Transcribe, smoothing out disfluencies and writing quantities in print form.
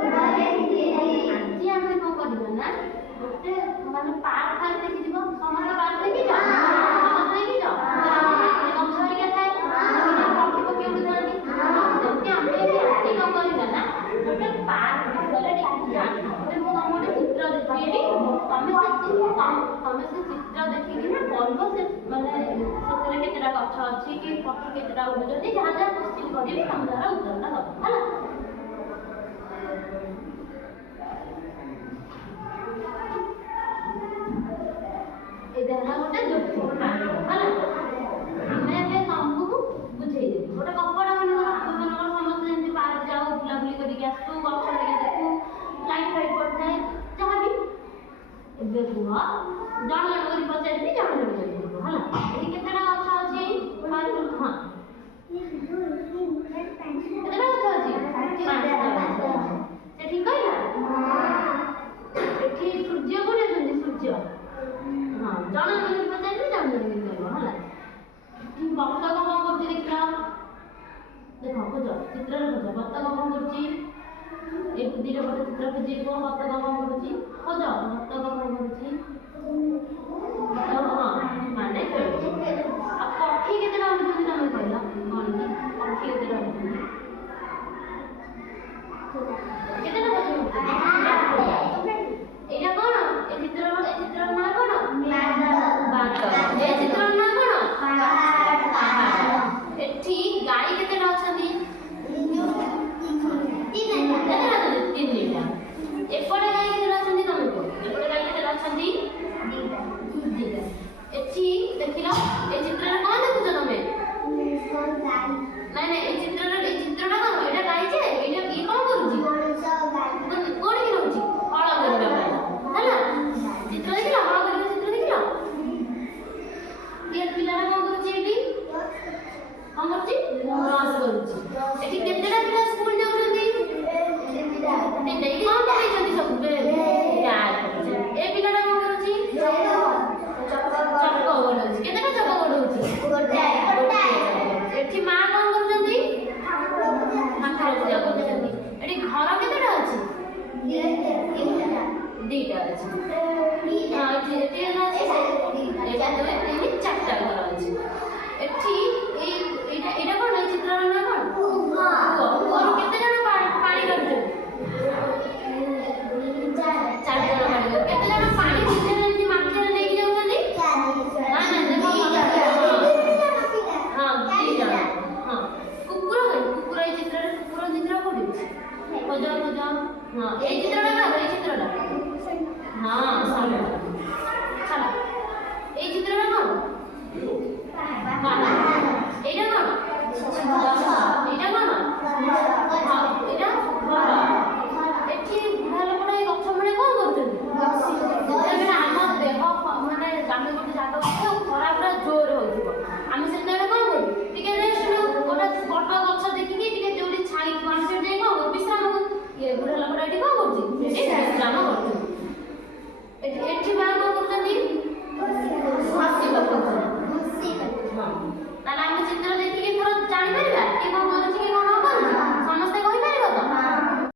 ଆଜି ଆମେ କଣ କରିବା ନା ଗୋଟେ ମାନେ ପାର୍କ ଫାର୍କ ଦେଖିଯିବ। ସମସ୍ତେ ପାର୍କ ଦେଖିଛ? ସମସ୍ତେ ଦେଖିଛ? ଗଛ ହେରିକା ଥାଏ, ପକ୍ଷୀ ପକ୍ଷୀ ଉଡୁଥାନ୍ତି। ସେମିତି ଆମେ ବି ଆଜି କଣ କରିବା ନା ଗୋଟେ ପାର୍କ ଭିତରେ ଦେଖିଯିବା। ମୁଁ ତମକୁ ଗୋଟେ ଚିତ୍ର ଦେଖେଇବି, ତମେ ସେ ଚିତ୍ର ଦେଖିକିନା କହିବ ସେ ମାନେ ସେଥିରେ କେତେଟା ଗଛ ଅଛି କି ପକ୍ଷୀ କେତେଟା ଉଡୁଛନ୍ତି, ଯାହା ଯାହା କୋଶ୍ଚିନ୍ କରିବି ତମେ ତାର ଉତ୍ତରଟା ଦବ ହେଲା। ଏଇଟା ହେଲା ଗୋଟେ ହେଲା। ଆମେ ଏବେ ତମକୁ ବୁଝେଇଦେବି ଗୋଟେ ଗପଟା। ମନେକର ସମସ୍ତେ ଯେମିତି ପାର୍କ ଯାଉ, ବୁଲାବୁଲି କରିକି ଆସୁ, ଗଛ ହେରିକା ଦେଖୁ, ଲାଇଟ୍ ଫାଇଟ୍ ପଡ଼ିଥାଏ, ଯାହାବି। ଏବେ କୁହ, ଜଣ ଜଣ କରି ପଚାରିବି, ଜଣ ଜଣ କରି କୁହ ହେଲା। ଏଠି କେତେଟା ଗଛ ଅଛି? ହଁ, କେତେଟା ଗଛ ଅଛି? 5ଟା ଗଛ। ସେ ଠିକ କହିଲା? ଏଠି ସୂର୍ଯ୍ୟ କୋଉଠି ଅଛନ୍ତି? ସୂର୍ଯ୍ୟ। ହଁ, ଜଣ ଜଣ କରି ପଚାରିବି, ଜଣ ଜଣ କରି କହିବ ହେଲା। ବତକ କଣ କରୁଛି ଦେଖିଲ? ଦେଖ, ଖୋଜ, ଚିତ୍ରରେ ଖୋଜ। ବତକ କଣ କରୁଛି? ଏ ଦିଟା ପଟେ ଚିତ୍ର ଖୋଜିବ। ବତକ କଣ କରୁଛି? ଖୋଜ, ବତକ କଣ କରୁଛି? ମାନେ ଖେଳୁଛି। ଆଉ ପକ୍ଷୀ କେତେଟା ଉଡୁଛନ୍ତି ତମେ କହିଲ? କଣ କି ପକ୍ଷୀ କେତେଟା ଉଡୁଛନ୍ତି? କେତେଟା ପକ୍ଷୀ ଉଡୁଛନ୍ତି? ଏଇଟା କଣ? ଏ ଚିତ୍ରର ନାଁ କଣ? ବାଦଲ। ଏ ଚିତ୍ରର ନାଁ କଣ? ଏଠି ଗାଈ କେତେଟା ଅଛନ୍ତି? ତିନିଟା। ଏପଟେ ଗାଈ କେତେଟା ଅଛନ୍ତି ତମେ କୁହ? ଏପଟେ ଗାଈ କେତେଟା ଅଛନ୍ତି? ଦିଟା। ଏଠି ଦେଖିଲ, ଏ ଚିତ୍ରରେ କଣ ଦେଖୁଛ ତମେ? ନାଇଁ ନାଇଁ, ଏ ଚିତ୍ରଟା କଣ? ଏଇଟା ଗାଈ ଯେ ଇଏ କଣ କରୁଛି? କୋଉଠିକି ରହୁଛି? ହଳ କରିବା ପାଇଁ ହେଲା। ଚିତ୍ର ଦେଖିଲ? ହଳ କରିବା ଚିତ୍ର ଦେଖିଲ? ପିଲାଟା କଣ କରୁଛି? ଏଠି କଣ କରୁଛି? ବ୍ରଶ କରୁଛି। ଏଠି କେତେଟା ପିଲା ସ୍କୁଲ ଯାଉଛନ୍ତି? ତିନିଟା। ଏଠି କଣ ପକେଇଛନ୍ତି ସବୁ? ଏ ପିଲାଟା କଣ କରୁଛି? ଚକ ଗଡ଼ଉଛି। କେତେଟା ଚକ ଗଡ଼ଉଛି? ଗୋଟାଏ। ଏଠି ମା କଣ କରୁଛନ୍ତି? ଠାକୁର ପୂଜା କରୁଛନ୍ତି। ଏଠି ଘର କେତେଟା ଅଛି? ଦିଟା ଅଛି। ଏଠି ଏଇଟା 2, 3, 4ଟା ଘର ଅଛି। ଏଠି ଏଇଟା କଣ? ଏଇ ଚିତ୍ରର ନାଁ କଣ? କୂଅରୁ କେତେ ଜଣ ପାଣି କାଢୁଛନ୍ତି? 4 ଜଣ କାଢୁଛନ୍ତି। କେତେ ଜଣ ପାଣି ଭିତରେ ଏମିତି ମାଠିରେ ନେଇକି ଯାଉଛନ୍ତି? ନାଇଁ ଦେଖ, ହଁ 2 ଜଣ। ହଁ, କୁକୁର ଏଇ ଚିତ୍ରରେ କୁକୁର ଚିତ୍ର କୋଉଠି ଅଛି? ଖୋଜ। ହଁ, ଏଇ ଚିତ୍ରଟା କାହାର? ଏଇ ଚିତ୍ରଟା ହଁ, ଚାଲ। ଏଇ ଚିତ୍ରଟା କଣ? ଏଇଟା କଣ? ଏଇଟା କଣ? ଏଇଟା ଘର। ଏଠି ବୁଢା ଲୋକଟା ଏଇ ଗଛ ମୂଳେ କଣ କରୁଛନ୍ତି? ଯେତେବେଳେ ଆମ ଦେହ ମାନେ ଆମେ ଗୋଟେ ଜାଗାକୁ ଖରା ପୁରା ଜୋର ହଉଥିବ, ଆମେ ସେତେବେଳେ